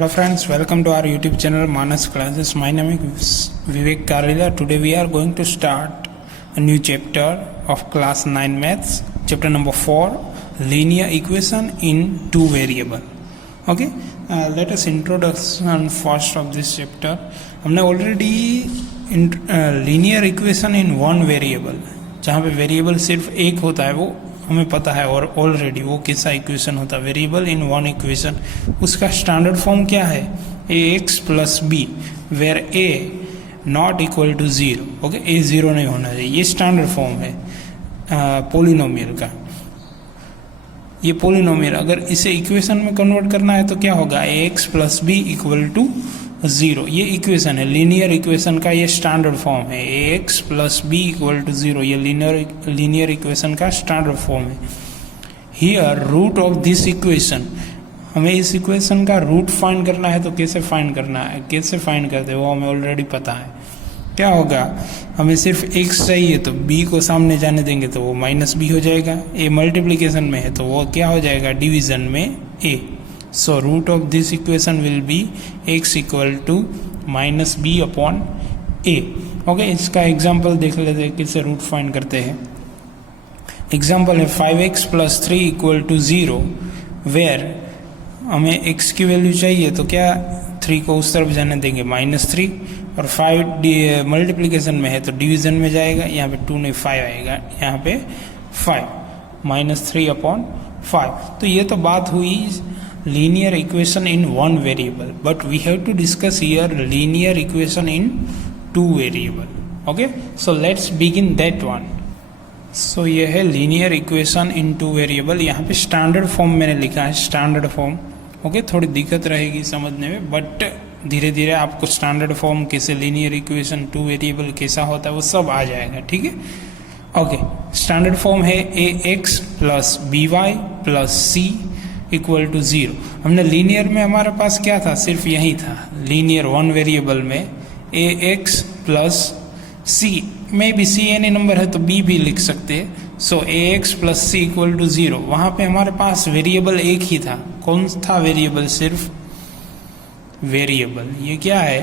Hello friends, welcome to our YouTube channel Manas Classes. My name is Vivek Karila. Today we are going to start a new chapter of class 9 maths, chapter number 4, linear equation in two variable. Okay, let us introduction first of this chapter. हमने already linear equation in one variable, जहाँ पे variable सिर्फ एक होता है वो हमें पता है और ऑलरेडी वो कैसा इक्वेशन होता है, वेरिएबल इन वन इक्वेशन. उसका स्टैंडर्ड फॉर्म क्या है, A X plus B where A not equal to zero. Okay, A zero नहीं होना चाहिए, ये स्टैंडर्ड फॉर्म है पोलिनोमियल का. ये पोलिनोमियल अगर इसे इक्वेशन में कन्वर्ट करना है तो क्या होगा, A X plus B equal to zero. ये इक्वेशन है, लीनियर इक्वेशन का ये स्टैंडर्ड फॉर्म है. A X plus B equal to zero, ये लीनियर इक्वेशन का स्टैंडर्ड फॉर्म है. Here root of this equation, हमें इस इक्वेशन का रूट फाइंड करना है तो कैसे फाइंड करना है, कैसे फाइंड करते हैं वो हमें ऑलरेडी पता है. क्या होगा, हमें सिर्फ एक्स चाहिए तो बी को सामने जाने देंगे तो वो माइनस बी हो जाएगा. ए मल्टीप्लीकेशन में है तो वो क्या हो जाएगा, डिवीजन में ए. So root of this equation will be x equal to minus b upon a. Okay, इसका एग्जाम्पल देख लेते हैं किससे रूट फाइंड करते हैं. एग्जाम्पल है 5x plus 3 equal to 0 where हमें x की वैल्यू चाहिए तो क्या 3 को उस तरफ जाने देंगे -3 और 5 मल्टीप्लीकेशन में है तो डिवीजन में जाएगा. यहाँ पे 2 नहीं 5 आएगा, यहाँ पे 5 -3 अपॉन 5. तो ये तो बात हुई linear equation in one variable, but we have to discuss here linear equation in two variable. Okay, so let's begin that one. So ये है linear equation in two variable. यहाँ पे standard form मैंने लिखा है, standard form. Okay, थोड़ी दिक्कत रहेगी समझने में, but धीरे धीरे आपको standard form कैसे linear equation two variable कैसा होता है वो सब आ जाएगा. ठीक है, ओके. स्टैंडर्ड फॉर्म है A X plus B Y plus C equal to zero. हमने लीनियर में हमारे पास क्या था, सिर्फ यही था. लीनियर वन वेरिएबल में ए एक्स प्लस सी में भी सी एनी नंबर है तो बी भी लिख सकते हैं. So A X plus C equal to zero. वहाँ पे हमारे पास वेरिएबल एक ही था. कौन था वेरिएबल, सिर्फ वेरिएबल. ये क्या है,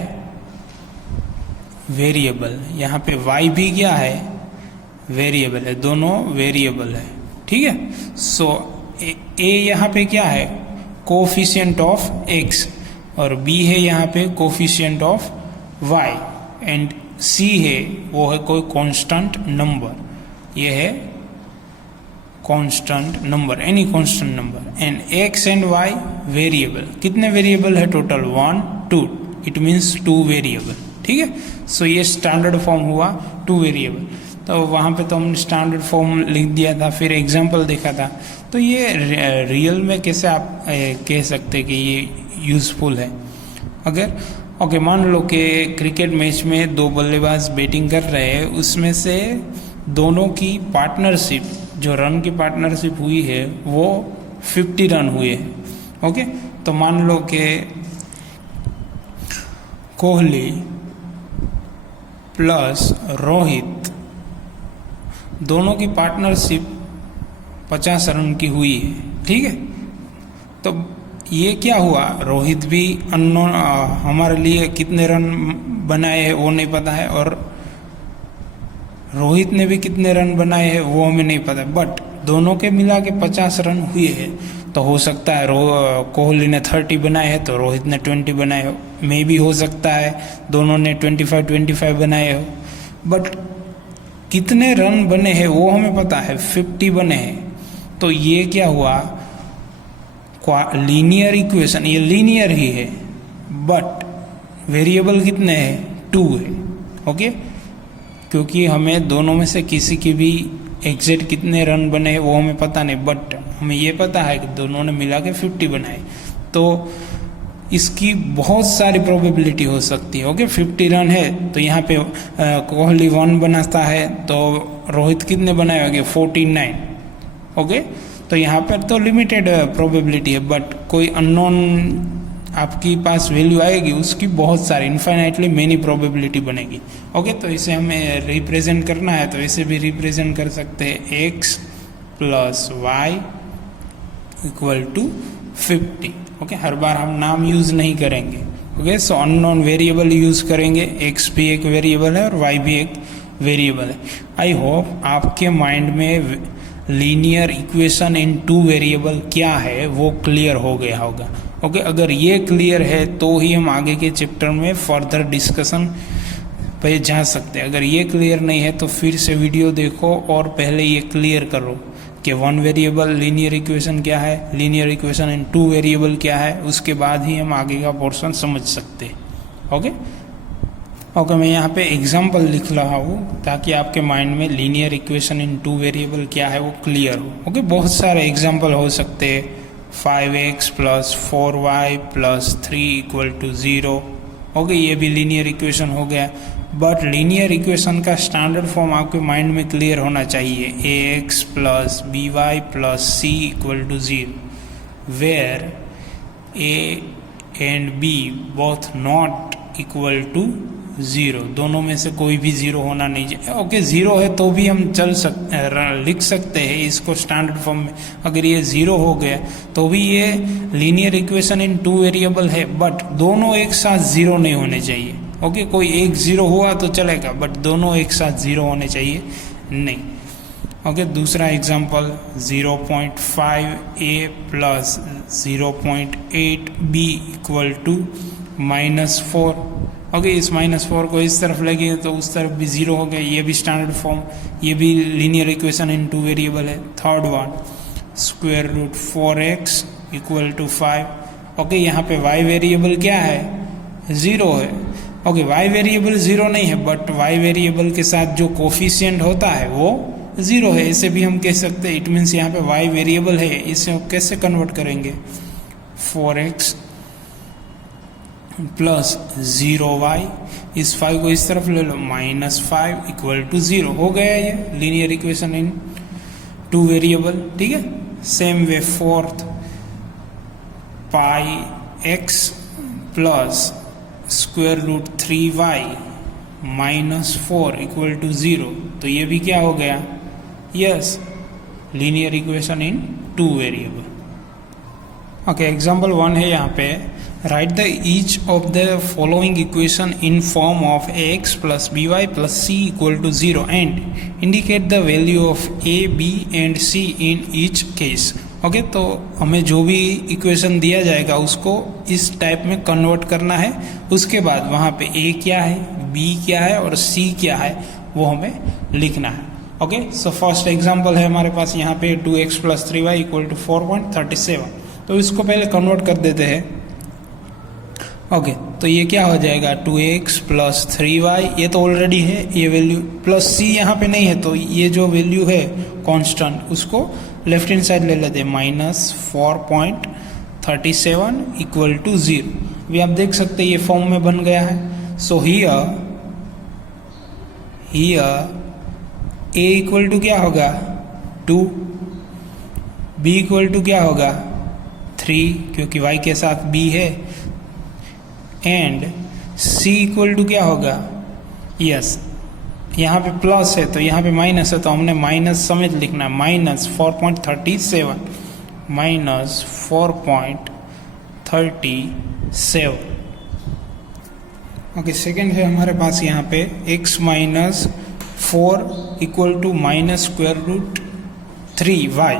वेरिएबल. यहाँ पे वाई भी क्या है, वेरिएबल है, दोनों वेरिएबल है. ठीक है. सो ए यहाँ पे क्या है, कोफिशिएंट ऑफ एक्स, और बी है यहाँ पे coefficient of Y, and C है वो है कोई कांस्टेंट नंबर. ये है constant number, any constant number. And X and Y variable. कितने वेरिएबल है टोटल, 1 2. It means 2 variable. ठीक है. सो ये स्टैंडर्ड फॉर्म हुआ 2 वेरिएबल. तो वहाँ पे तो हमने स्टैंडर्ड फॉर्म लिख दिया था, फिर एग्जाम्पल देखा था. तो ये रियल में कैसे आप कह सकते कि ये यूज़फुल है. अगर ओके, मान लो कि क्रिकेट मैच में 2 बल्लेबाज बैटिंग कर रहे हैं, उसमें से दोनों की पार्टनरशिप, जो रन की पार्टनरशिप हुई है वो 50 रन हुए हैं. ओके, तो मान लो कि कोहली प्लस रोहित दोनों की पार्टनरशिप 50 रन की हुई है. ठीक है. तो ये क्या हुआ, रोहित भी अननोन, हमारे लिए कितने रन बनाए हैं वो नहीं पता है, और रोहित ने भी कितने रन बनाए हैं वो हमें नहीं पता, बट दोनों के मिला के 50 रन हुए हैं. तो हो सकता है कोहली ने 30 बनाए हैं तो रोहित ने 20 बनाए हो. मे भी हो सकता है दोनों ने 25 बनाए हो, बट कितने रन बने हैं वो हमें पता है, 50 बने हैं. तो ये क्या हुआ, लीनियर इक्वेशन. ये लीनियर ही है बट वेरिएबल कितने हैं, 2 है. ओके, क्योंकि हमें दोनों में से किसी की भी एग्जैक्ट कितने रन बने हैं वो हमें पता नहीं, बट हमें ये पता है कि दोनों ने मिला के 50 बनाए. तो इसकी बहुत सारी प्रोबेबिलिटी हो सकती है. ओके, 50 रन है तो यहाँ पे कोहली 1 बनाता है तो रोहित कितने बनाए होंगे, 49. ओके, तो यहाँ पर तो लिमिटेड प्रोबेबिलिटी है, बट कोई अननोन आपकी पास वैल्यू आएगी उसकी बहुत सारी, इन्फाइनाइटली मेनी प्रोबेबिलिटी बनेगी. ओके, तो इसे हमें रिप्रेजेंट करना है तो इसे भी रिप्रेजेंट कर सकते हैं, X plus Y equal to 50. Okay, हर बार हम नाम यूज नहीं करेंगे। Okay, so unknown variable use करेंगे, एक्स भी एक वेरिएबल है और वाई भी एक वेरिएबल है। आई होप आपके माइंड में linear equation in two variable क्या है वो क्लियर हो गया होगा। ओके, अगर ये क्लियर है तो ही हम आगे के चैप्टर में फर्दर डिस्कशन पे जा सकते हैं। अगर ये क्लियर नहीं है तो फिर से वीडियो देखो और पहले ये क्लियर करो कि वन वेरिएबल लीनियर इक्वेशन क्या है, linear equation in two variable क्या है, उसके बाद ही हम आगे का पोर्शन समझ सकते हैं। ओके, मैं यहाँ पे एग्जाम्पल लिख रहा हूँ ताकि आपके माइंड में linear equation in two variable क्या है वो क्लियर हो। ओके, बहुत सारे एग्जाम्पल हो सकते हैं। 5x + 4y + 3 = 0। ओके, ये भी लीनियर इक्वेशन हो गया। बट लीनियर इक्वेशन का स्टैंडर्ड फॉर्म आपके माइंड में क्लियर होना चाहिए। ax + by + c = 0, where a and b both not equal to 0। दोनों में से कोई भी 0 होना नहीं चाहिए। ओके, 0 है तो भी हम लिख सकते हैं इसको स्टैंडर्ड फॉर्म में। अगर ये 0 हो गया तो भी ये linear equation in two variable है, बट दोनों एक साथ 0 नहीं होने चाहिए। ओके, कोई एक 0 हुआ तो चलेगा, बट दोनों एक साथ 0 होने चाहिए नहीं। ओके, दूसरा एग्जांपल 0.5a + 0.8b = -4। ओके, इस -4 को इस तरफ लगेंगे तो उस तरफ भी 0 हो गया। ये भी स्टैंडर्ड फॉर्म, ये भी linear equation in two variable है। Third one √4x = 5। ओके, यहाँ पे y वेरिएबल क्या है, 0 है। ओके, y वेरिएबल 0 नहीं है, बट y वेरिएबल के साथ जो कोफिशिएंट होता है वो 0 है। इसे भी हम कह सकते हैं। इट मीन्स यहाँ पे y वेरिएबल है, इसे हम कैसे कन्वर्ट करेंगे, 4x + 0y, इस 5 को इस तरफ ले लो, -5 = 0 हो गया ये linear equation in two variable. ठीक है, same way fourth πx + √3y -4 = 0, तो ये भी क्या हो गया, yes, linear equation in two variable. Okay, example 1 है यहाँ पे, right the each of the following equation in form of ax + by + c = 0 and indicate the value of a, b and c in each case. Okay, तो हमें जो भी equation दिया जाएगा उसको इस टाइप में कन्वर्ट करना है। उसके बाद वहाँ पे a क्या है, b क्या है और c क्या है वो हमें लिखना है। ओके, सो फर्स्ट एग्जांपल है हमारे पास यहाँ पे 2x + 3y = 4.37। तो इसको पहले कन्वर्ट कर देते हैं। ओके, तो ये क्या हो जाएगा, 2x + 3y, ये तो ऑलरेडी है ये वैल्यू, प्लस c यहाँ पे नहीं है, तो ये जो वैल्यू है कांस्टेंट उसको लेफ्ट हैंड साइड ले लेते हैं, -4.37 = 0। अभी आप देख सकते हैं ये फॉर्म में बन गया है। सो हियर a = क्या होगा, 2, b = क्या होगा, 3, क्योंकि y के साथ b है, एंड c = क्या होगा, यस, यहाँ पे प्लस है तो यहाँ पे माइनस है, तो हमने माइनस समेत लिखना, -4.37 -4.37। ओके, सेकेंड है हमारे पास यहाँ पे x - 4 = -√3y।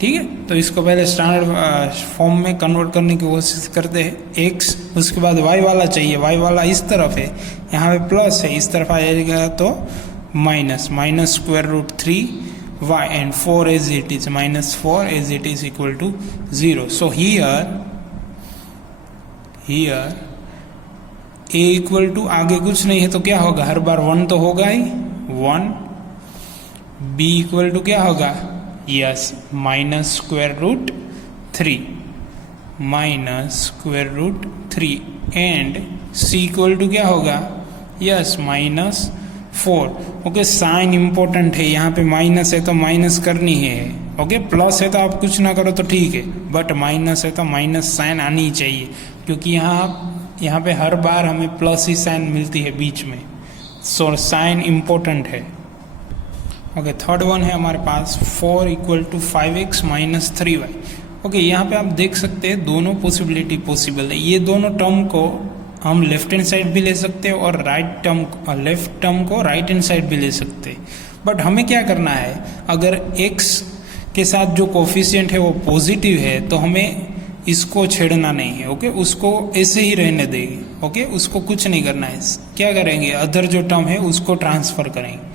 ठीक है, तो इसको पहले स्टैंडर्ड फॉर्म में कन्वर्ट करने की कोशिश करते हैं। x, उसके बाद y वाला चाहिए, y वाला इस तरफ है, यहाँ पे प्लस है, इस तरफ आ जाएगा तो -√3y and 4 as it is, -4 as it is = 0। So here a = आगे कुछ नहीं है तो क्या होगा, हर बार 1 तो होगा ही, 1। b = क्या होगा, यस, -√3 एंड c = क्या होगा, यस, -4। ओके, साइन इंपॉर्टेंट है, यहाँ पे माइनस है तो माइनस करनी है। ओके, प्लस है तो आप कुछ ना करो तो ठीक है, बट माइनस है तो माइनस साइन आनी चाहिए, क्योंकि यहाँ पे हर बार हमें प्लस ही साइन मिलती है बीच में। सो साइन इंपॉर्टेंट है। ओके, थर्ड वन है हमारे पास 4 = 5x - 3y। ओके, यहाँ पे आप देख सकते हैं दोनों पॉसिबिलिटी पॉसिबल है। ये दोनों टर्म को हम लेफ्ट हैंड साइड भी ले सकते हैं और लेफ्ट टर्म को राइट हैंड साइड भी ले सकते हैं। बट हमें क्या करना है, अगर x के साथ जो कोफिशिएंट है वो पॉजिटिव है तो हमें इसको छेड़ना नहीं है। ओके, उसको ऐसे ही रहने देंगे। ओके, उसको कुछ नहीं करना है। क्या करेंगे, अदर जो टर्म है उसको ट्रांसफर करेंगे।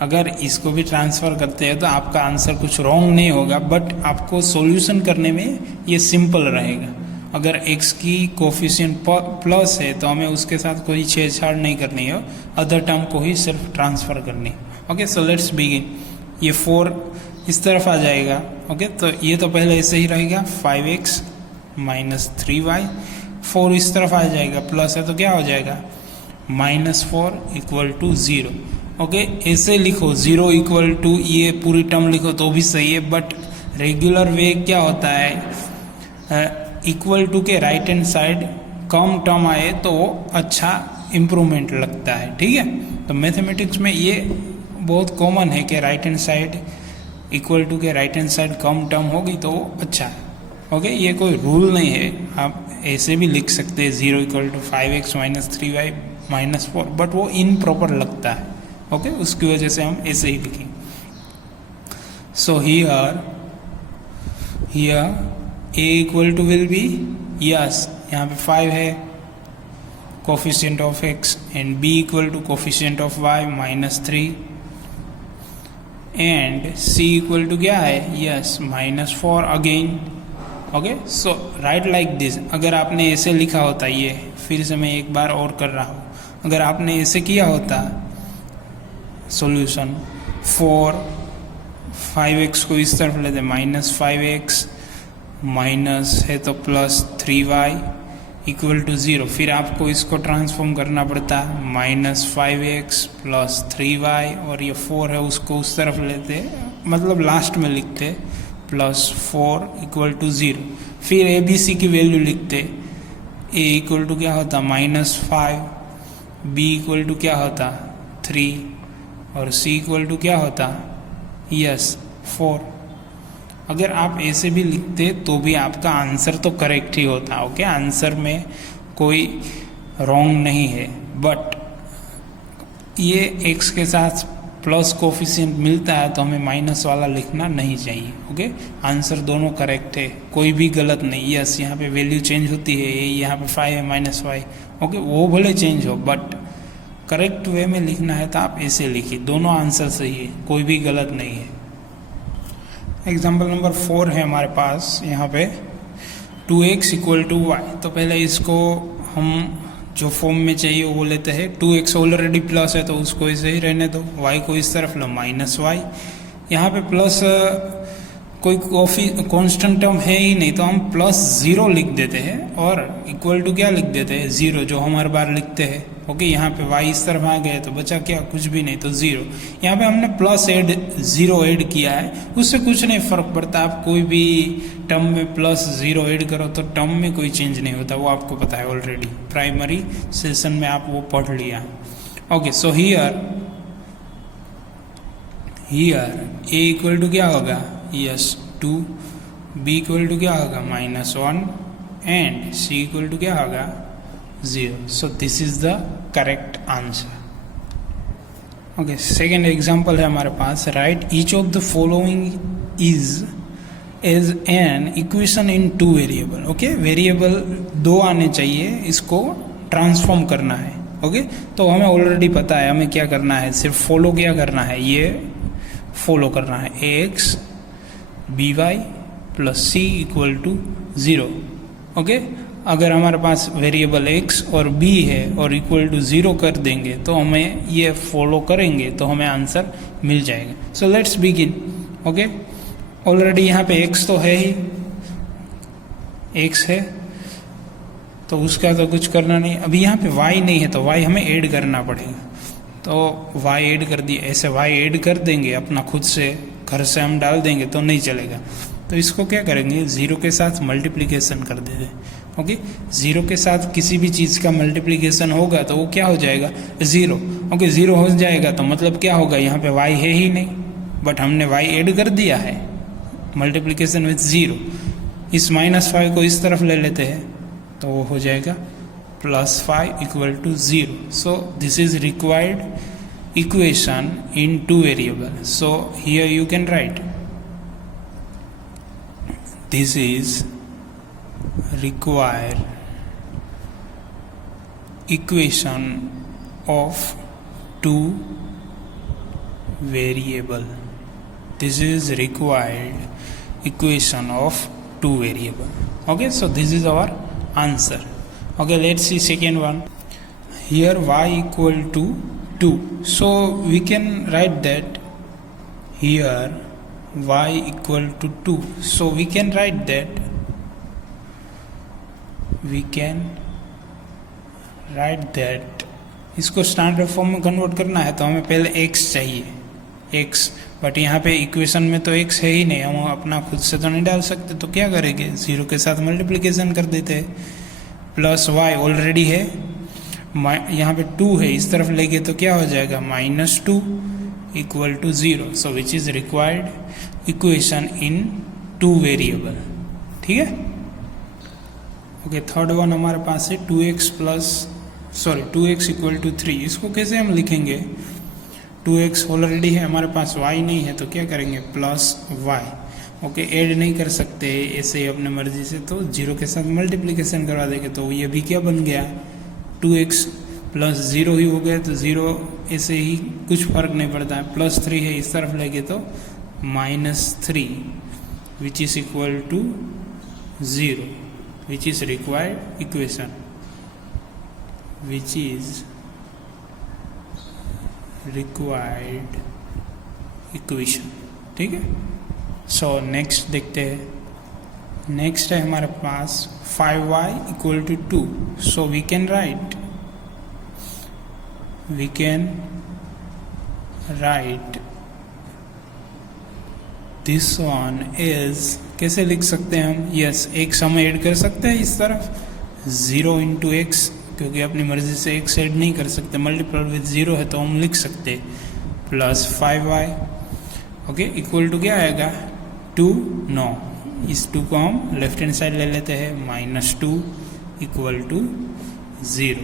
अगर इसको भी ट्रांसफर करते हैं तो आपका आंसर कुछ रॉन्ग नहीं होगा, बट आपको सॉल्यूशन करने में ये सिंपल रहेगा। अगर x की कोफिशिएंट प्लस है तो हमें उसके साथ कोई छेड़छाड़ नहीं करनी है, अदर टर्म को ही सिर्फ ट्रांसफर करनी है। Okay, so let's begin. ये 4 इस तरफ आ जाएगा। ओके, तो ये तो पहले ऐसे ही रहेगा 5x माइनस 3y। 4 इस तरफ आ जाएगा, प्लस है तो क्या हो जाएगा -4 इक्वल टू 0। ओके, ऐसे लिखो 0 इक्वल टू ये पूरी टर्म लिखो तो भी सही है, बट रेगुलर वे क्या होता है, इक्वल टू के राइट हैंड साइड कम टर्म आए तो अच्छा इम्प्रूवमेंट लगता है। ठीक है, तो मैथमेटिक्स में ये बहुत कॉमन है कि right hand side equal to के राइट हैंड साइड कम टर्म होगी तो अच्छा है। ओके, ये कोई रूल नहीं है, आप ऐसे भी लिख सकते हैं 0 equal to 5x minus 3y minus 4, but वो इनप्रॉपर लगता है। ओके, उसकी वजह से हम ऐसे ही लिखें। So here a equal to will be, yes यहाँ पे 5 है coefficient of x, and b equal to coefficient of y -3, and c equal to क्या है, yes -4 again. Okay, so write like this. अगर आपने ऐसे लिखा होता, ये फिर से मैं एक बार और कर रहा हूँ, अगर आपने ऐसे किया होता सॉल्यूशन 5x को इस तरफ लेते -5x माइनस है तो +3y इक्वल टू 0, फिर आपको इसको ट्रांसफॉर्म करना पड़ता है -5x + 3y, और ये 4 है उसको उस तरफ लेते, मतलब लास्ट में लिखते +4 इक्वल टू 0। फिर ABC की वैल्यू लिखते, a इक्वल टू क्या होता -5, b इक्वल टू क्या होता 3, और c इक्वल टू क्या होता, यस 4। अगर आप ऐसे भी लिखते तो भी आपका आंसर तो करेक्ट ही होता। ओके, आंसर में कोई रॉन्ग नहीं है, बट ये x के साथ प्लस कोफिशिएंट मिलता है तो हमें माइनस वाला लिखना नहीं चाहिए। ओके, आंसर दोनों करेक्ट है, कोई भी गलत नहीं। यस, यहाँ पे वैल्यू चेंज होती है, यहाँ पे 5 है -5। ओके, वो भले चेंज हो, बट करेक्ट वे में लिखना है तो आप ऐसे लिखिए, दोनों आंसर सही है, कोई भी गलत नहीं है। एग्जाम्पल नंबर 4 है हमारे पास यहाँ पे 2x इक्वल टू y। तो पहले इसको हम जो फॉर्म में चाहिए वो लेते हैं। 2x ऑलरेडी प्लस है तो उसको ऐसे ही रहने दो, y को इस तरफ लो -y। यहाँ पे प्लस कोई कांस्टेंट टर्म है ही नहीं तो हम +0 लिख देते हैं, और इक्वल टू क्या लिख देते हैं 0, जो हम हर बार लिखते हैं। ओके, यहाँ पे y इस तरफ आ गए तो बचा क्या, कुछ भी नहीं, तो 0। यहाँ पे हमने +0 ऐड किया है, उससे कुछ नहीं फर्क पड़ता। आप कोई भी टर्म में +0 ऐड करो तो टर्म में कोई चेंज नहीं होता, वो आपको पता है ऑलरेडी, प्राइमरी सेशन में आप वो पढ़ लिया। Okay, so here a equal to क्या होगा, यस 2, b इक्वल टू क्या होगा -1, एंड c इक्वल टू क्या होगा 0। So this is the correct answer. Okay, second example है हमारे पास, write each of the following is an equation in 2 variable. Okay, variable 2 आने चाहिए, इसको ट्रांसफॉर्म करना है। ओके, तो हमें ऑलरेडी पता है हमें क्या करना है, सिर्फ फॉलो क्या करना है, ये फॉलो करना है ax by + c equal to 0। Okay, अगर हमारे पास वेरिएबल x और b है और इक्वल टू 0 कर देंगे तो हमें ये फॉलो करेंगे तो हमें आंसर मिल जाएगा। So let's begin. Okay, already यहाँ पे x तो है ही, x है तो उसका तो कुछ करना नहीं। अभी यहाँ पे y नहीं है तो y हमें ऐड करना पड़ेगा, तो y ऐड कर दिए, ऐसे y ऐड कर देंगे अपना खुद से, घर से हम डाल देंगे तो नहीं चलेगा। तो इसको क्या करेंगे, 0 के साथ मल्टीप्लिकेशन कर देते। ओके, 0 के साथ किसी भी चीज़ का मल्टीप्लिकेशन होगा तो वो क्या हो जाएगा 0। ओके, 0 हो जाएगा तो मतलब क्या होगा, यहाँ पे y है ही नहीं, बट हमने y ऐड कर दिया है, मल्टीप्लिकेशन विथ 0। इस -5 को इस तरफ ले लेते हैं तो वो हो जाएगा +5 equal to 0. So this is required equation in 2 variable. So here you can write this is required equation of 2 variable. This is required equation of 2 variable. Okay, so this is our answer. Okay, let's see second one. Here y equal to 2, so we can write that here y equal to 2, so we can write that इसको standard form में convert करना है तो हमें पहले x चाहिए, x, but यहाँ पे इक्वेशन में तो x है ही नहीं, हम अपना खुद से तो नहीं डाल सकते. तो क्या करेंगे, 0 के साथ मल्टीप्लिकेशन कर देते हैं. प्लस y ऑलरेडी है, यहाँ पे 2 है, इस तरफ लेंगे तो क्या हो जाएगा -2 equal to 0. So which is required equation in 2 variable. ठीक है. ओके, थर्ड वन हमारे पास है 2x इक्वल टू 3. इसको कैसे हम लिखेंगे, 2x ऑलरेडी है हमारे पास, y नहीं है तो क्या करेंगे +y. ओके, ऐड नहीं कर सकते ऐसे ही अपने मर्जी से, तो 0 के साथ मल्टीप्लिकेशन करवा देंगे तो ये भी क्या बन गया 2x + 0 ही हो गया. तो 0 ऐसे ही कुछ फर्क नहीं पड़ता है, +3 है, इस तरफ लेंगे तो -3 which is equal to 0. Which is required equation, which is required equation. ठीक है. सो नेक्स्ट देखते हैं. नेक्स्ट है हमारे पास 5y equal to 2. So we can write this one is, कैसे लिख सकते हैं हम, यस, x हम ऐड कर सकते हैं इस तरफ 0 इंटू एक्स, क्योंकि अपनी मर्जी से x ऐड नहीं कर सकते, मल्टीपल विद 0 है तो हम लिख सकते +5y. ओके, इक्वल टू क्या आएगा 2. नो, इस 2 को हम लेफ्ट हैंड साइड ले लेते हैं, -2 equal to 0.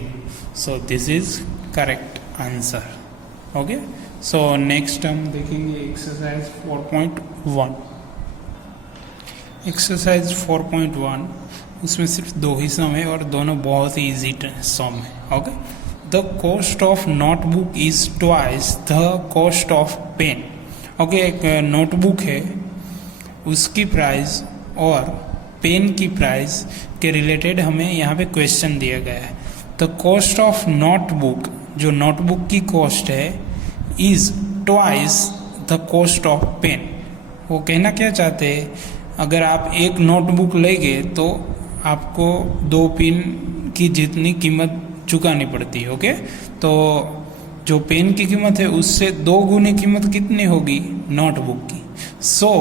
So this is correct answer. Okay, so next हम देखेंगे एक्सरसाइज 4.1. एक्सरसाइज 4.1, उसमें सिर्फ 2 ही सम है और दोनों बहुत ही ईजी सम है. Okay, the cost of notebook is twice the cost of pen. Okay, एक नोटबुक है, उसकी प्राइस और पेन की प्राइस के रिलेटेड हमें यहाँ पे क्वेश्चन दिया गया है. द कॉस्ट ऑफ नोटबुक, जो नोटबुक की कॉस्ट है, is twice the cost of pen. वो कहना क्या चाहते हैं, अगर आप एक नोटबुक लेंगे तो आपको 2 पेन की जितनी कीमत चुकानी पड़ती है. ओके, तो जो पेन की कीमत है उससे 2 गुनी कीमत कितनी होगी नोटबुक की. So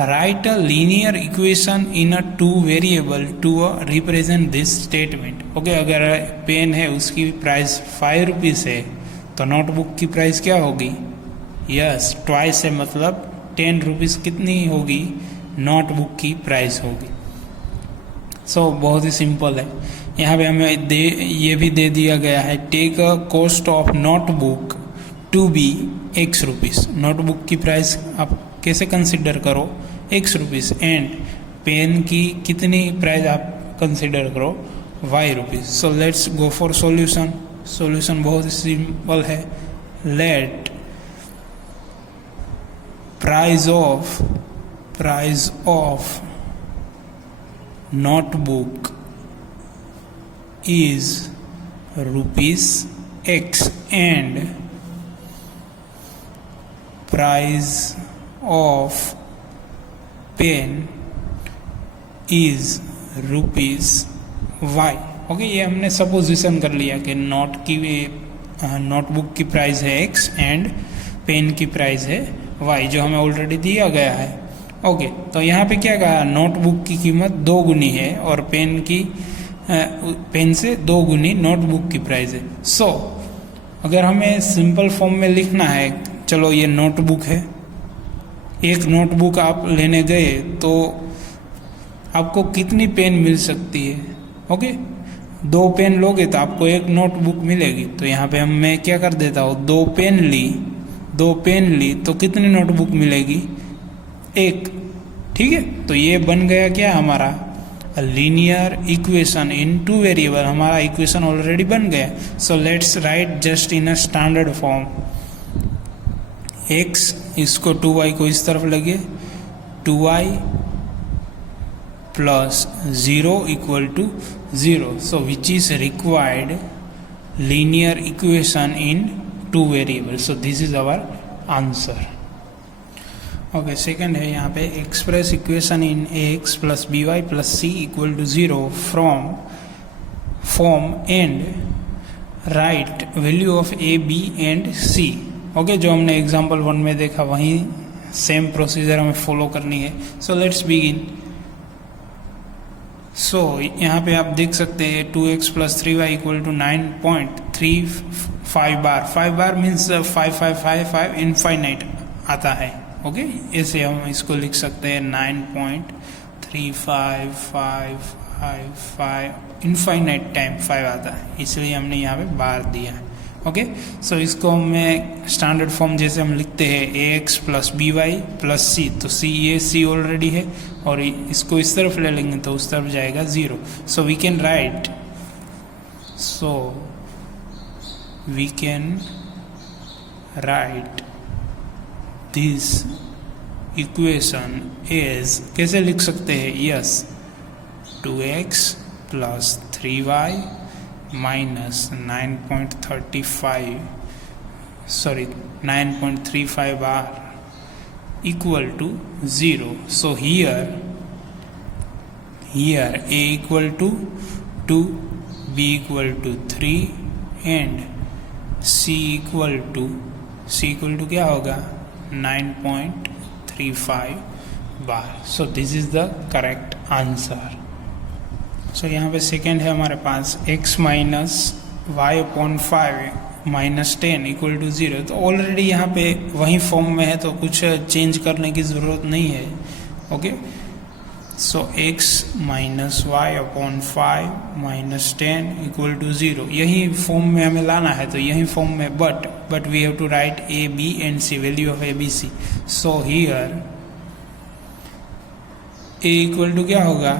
write a linear equation in a 2 variable to represent this statement. Okay, अगर पेन है उसकी प्राइस 5 रुपीज़ है तो नोटबुक की प्राइस क्या होगी, यस, ट्वाइस है, मतलब 10 रुपीज़ कितनी होगी नोटबुक की प्राइस होगी. सो बहुत ही सिंपल है. यहाँ पे हमें ये भी दे दिया गया है, take a cost of notebook to be x rupees. Notebook की प्राइस आप कैसे कंसिडर करो x रुपीज़, एंड पेन की कितनी प्राइस आप कंसिडर करो y rupees. So let's go for solution. Solution बहुत ही सिंपल है. Late price of notebook is ₹x and price of pen is ₹y. Okay, ये हमने सपोजिशन कर लिया कि नोटबुक की प्राइस है x एंड पेन की प्राइस है y, जो हमें ऑलरेडी दिया गया है. ओके, तो यहाँ पे क्या कहा, नोटबुक की कीमत 2 गुनी है और पेन से 2 गुनी नोटबुक की प्राइस है. सो अगर हमें सिंपल फॉर्म में लिखना है, चलो ये नोटबुक है, एक नोटबुक आप लेने गए तो आपको कितनी पेन मिल सकती है। ओके, 2 पेन लोगे तो आपको 1 नोटबुक मिलेगी। तो यहाँ पे मैं क्या कर देता हूँ, 2 पेन ली तो कितनी नोटबुक मिलेगी, 1। ठीक है, तो ये बन गया क्या हमारा लीनियर इक्वेशन इन 2 वेरिएबल। हमारा इक्वेशन ऑलरेडी बन गया। So let's write just in a standard form. x इसको 2y को इस तरफ लगे, 2y plus 0 equal to 0. So which is required linear equation in 2 variables. So this is our answer. Okay, second है यहाँ पे express equation in ax plus by plus c equal to 0 from form and write value of a, b and c. Okay, जो हमने example 1 में देखा वही same procedure हमें follow करनी है। So let's begin. सो यहाँ पे आप देख सकते हैं 2x plus 3y equal to 9.35 बार। 5 बार मीन्स 5555 इनफाइनाइट आता है। ओके, ऐसे हम इसको लिख सकते हैं 9.35555 इनफाइनाइट टाइम 5 आता है, इसलिए हमने यहाँ पे बार दिया है। ओके, सो इसको मैं स्टैंडर्ड फॉर्म जैसे हम लिखते हैं ax plus by plus c, तो c ऑलरेडी है और इसको इस तरफ ले लेंगे तो उस तरफ जाएगा 0। So we can write this equation as, कैसे लिख सकते हैं, yes 2x plus 3y minus 9.35 bar equal to 0. So here a equal to 2, b equal to 3 and c equal to क्या होगा 9.35 bar. So this is the correct answer. सो यहाँ पे second है हमारे पास x minus Y upon 5 minus 10 equal to 0। तो already यहाँ पे वही फॉर्म में है तो कुछ चेंज करने की ज़रूरत नहीं है। Okay, so x minus Y upon 5 minus 10 equal to 0, यही फॉर्म में हमें लाना है। तो यही फॉर्म में but we have to write a, b and c, value of a, b, c। So here a equal to क्या होगा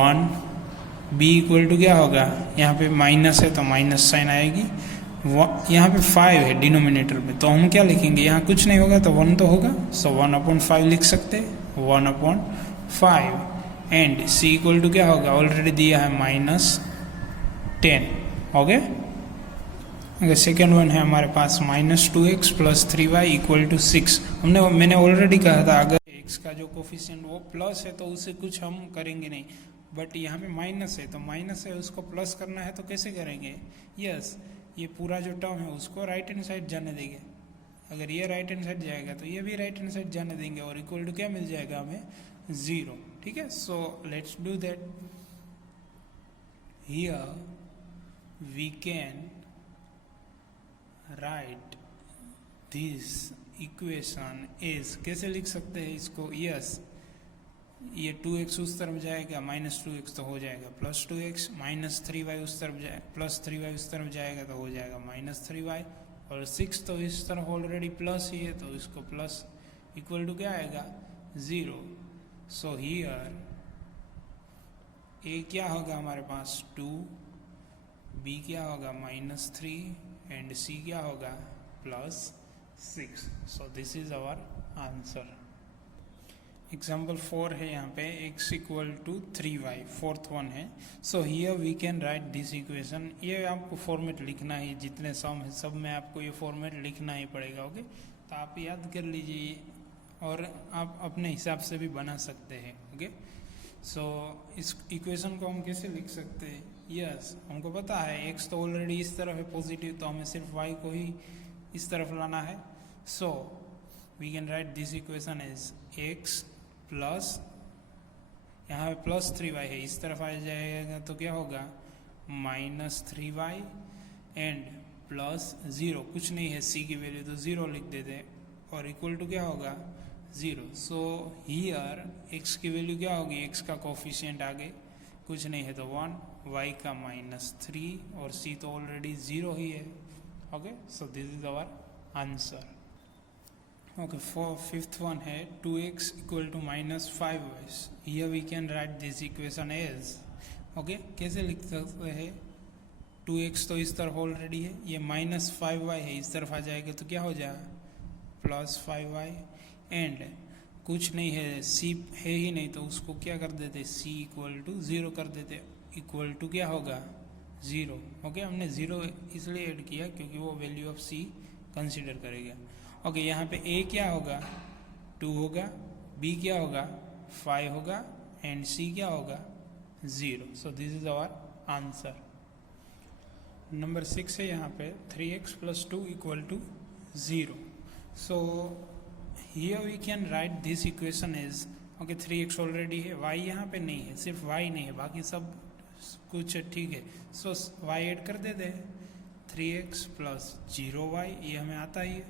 1, b इक्वल टू क्या होगा, यहाँ पे माइनस है तो माइनस साइन आएगी, यहाँ पे 5 है डिनोमिनेटर में, तो हम क्या लिखेंगे, यहाँ कुछ नहीं होगा तो 1 तो होगा। सो 1/5 लिख सकते हैं, 1/5 एंड c इक्वल टू क्या होगा, ऑलरेडी दिया है -10। ओके, सेकेंड वन है हमारे पास -2x plus 3y equal to 6। मैंने ऑलरेडी कहा था अगर x का जो कोफिशिएंट वो प्लस है तो उसे कुछ हम करेंगे नहीं, बट यहाँ पे माइनस है तो माइनस है उसको प्लस करना है तो कैसे करेंगे, यस ये पूरा जो टर्म है उसको राइट हैंड साइड जाने देंगे। अगर ये राइट हैंड साइड जाएगा तो ये भी राइट हैंड साइड जाने देंगे और इक्वल टू क्या मिल जाएगा हमें 0। ठीक है, so let's do that. Here we can write this equation is, कैसे लिख सकते हैं इसको, यस ये 2x उस तरफ जाएगा, -2x तो हो जाएगा +2x, -3y उस तरफ जाए +3y उस तरफ जाएगा तो हो जाएगा -3y, और 6 तो इस तरफ ऑलरेडी प्लस ही है तो इसको प्लस इक्वल टू क्या आएगा 0। सो हियर a क्या होगा हमारे पास 2, b क्या होगा -3 एंड c क्या होगा +6। So this is our answer. Example 4 है यहाँ पे x equal to 3y, fourth one है। So here we can write this equation. ये आपको फॉर्मेट लिखना है, जितने सम है सब में आपको ये फॉर्मेट लिखना ही पड़ेगा। ओके, तो आप याद कर लीजिए और आप अपने हिसाब से भी बना सकते हैं। ओके, सो इस इक्वेशन को हम कैसे लिख सकते हैं, यस हमको पता है x तो ऑलरेडी इस तरफ है पॉजिटिव, तो हमें सिर्फ y को ही इस तरफ लाना है। So we can write this equation as x plus, यहाँ पे +3y है, इस तरफ आ जाएगा तो क्या होगा -3y एंड +0, कुछ नहीं है c की वैल्यू तो 0 लिख देते हैं, और इक्वल टू क्या होगा 0. सो हियर x की वैल्यू क्या होगी, x का कोफिशिएंट आगे कुछ नहीं है तो 1, y का -3 और c तो ऑलरेडी 0 ही है. Okay, so this is our answer. Okay, for fifth one है 2x equal to -5y. Here we can write this equation as. Okay, कैसे लिख सकते हैं, 2x तो इस तरफ ऑलरेडी है, ये -5y है, इस तरफ आ जाएगा तो क्या हो जाएगा +5y. एंड कुछ नहीं है, c है ही नहीं तो उसको क्या कर देते, c इक्वल टू 0 कर देते. इक्वल टू क्या होगा 0. ओके, हमने 0 इसलिए ऐड किया क्योंकि वो वैल्यू ऑफ c कंसिडर करेगा. ओके, यहाँ पे a क्या होगा 2 होगा, b क्या होगा 5 होगा एंड c क्या होगा 0. So this is our answer. Number 6 है यहाँ पे 3x + 2 = 0. So here we can write this equation is, okay 3x already है, y यहाँ पे नहीं है, सिर्फ y नहीं है, बाकी सब कुछ ठीक है. सो y ऐड कर देते हैं, 3x + 0y ये हमें आता ही है,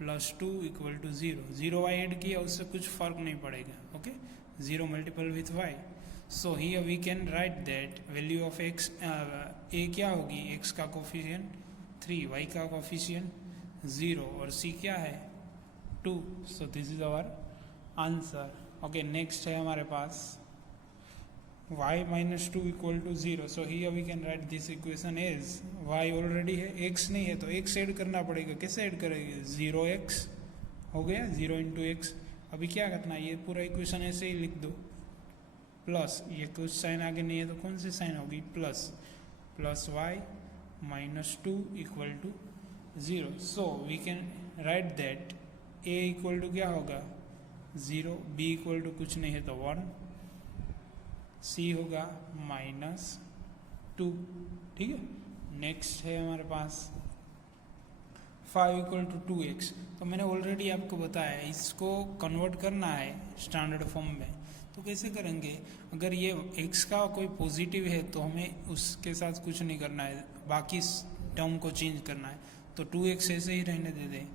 +2 = 0. 0y ऐड किया उससे कुछ फर्क नहीं पड़ेगा. Okay, 0 multiple with y. So here we can write that value of x, a क्या होगी, x का कोफिशिएंट 3, y का कोफिशिएंट 0 और c क्या है 2. So this is our answer. Okay, next है हमारे पास y - 2 = 0. So here we can write this equation as, y already है, x नहीं है तो x ऐड करना पड़ेगा. कैसे ऐड करेंगे, 0x हो गया, 0 × x. अभी क्या करना है, ये पूरा इक्वेशन ऐसे ही लिख दो, प्लस ये कुछ साइन आगे नहीं है तो कौन सी साइन होगी, plus y -2 = 0. So we can write that a equal to क्या होगा 0, b इक्वल टू कुछ नहीं है तो 1, c होगा -2. ठीक है, नेक्स्ट है हमारे पास 5 = 2x. तो मैंने ऑलरेडी आपको बताया इसको कन्वर्ट करना है स्टैंडर्ड फॉर्म में. तो कैसे करेंगे, अगर ये x का कोई पॉजिटिव है तो हमें उसके साथ कुछ नहीं करना है, बाकी टर्म को चेंज करना है. तो 2x ऐसे ही रहने दे दें,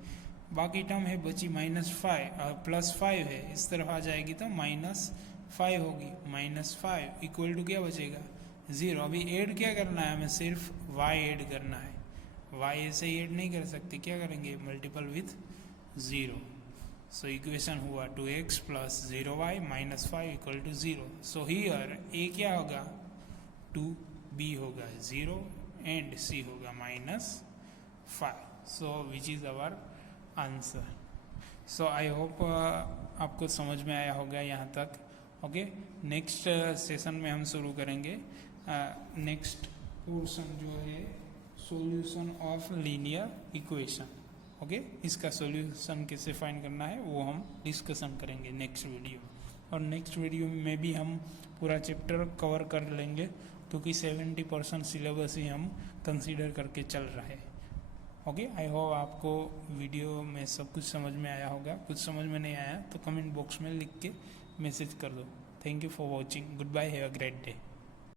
बाकी टर्म है बची -5 है, इस तरफ आ जाएगी तो -5 होगी. -5 इक्वल टू क्या बचेगा 0. अभी ऐड क्या करना है, हमें सिर्फ y ऐड करना है. y ऐसे ही ऐड नहीं कर सकते, क्या करेंगे मल्टीपल विथ 0. सो इक्वेशन हुआ 2x + 0y - 5 = 0. So here a क्या होगा 2, b होगा 0 एंड c होगा -5. So which is our answer. So I hope आपको समझ में आया होगा यहाँ तक. ओके, नेक्स्ट सेशन में हम शुरू करेंगे नेक्स्ट पोर्शन जो है solution of linear equation. Okay, इसका सॉल्यूशन कैसे फाइंड करना है वो हम डिस्कशन करेंगे नेक्स्ट वीडियो. और नेक्स्ट वीडियो में भी हम पूरा चैप्टर कवर कर लेंगे क्योंकि 70% सिलेबस ही हम कंसीडर करके चल रहा है. ओके, आई होप आपको वीडियो में सब कुछ समझ में आया होगा. कुछ समझ में नहीं आया तो कमेंट बॉक्स में लिख के मैसेज कर दो. Thank you for watching. Goodbye, have a great day.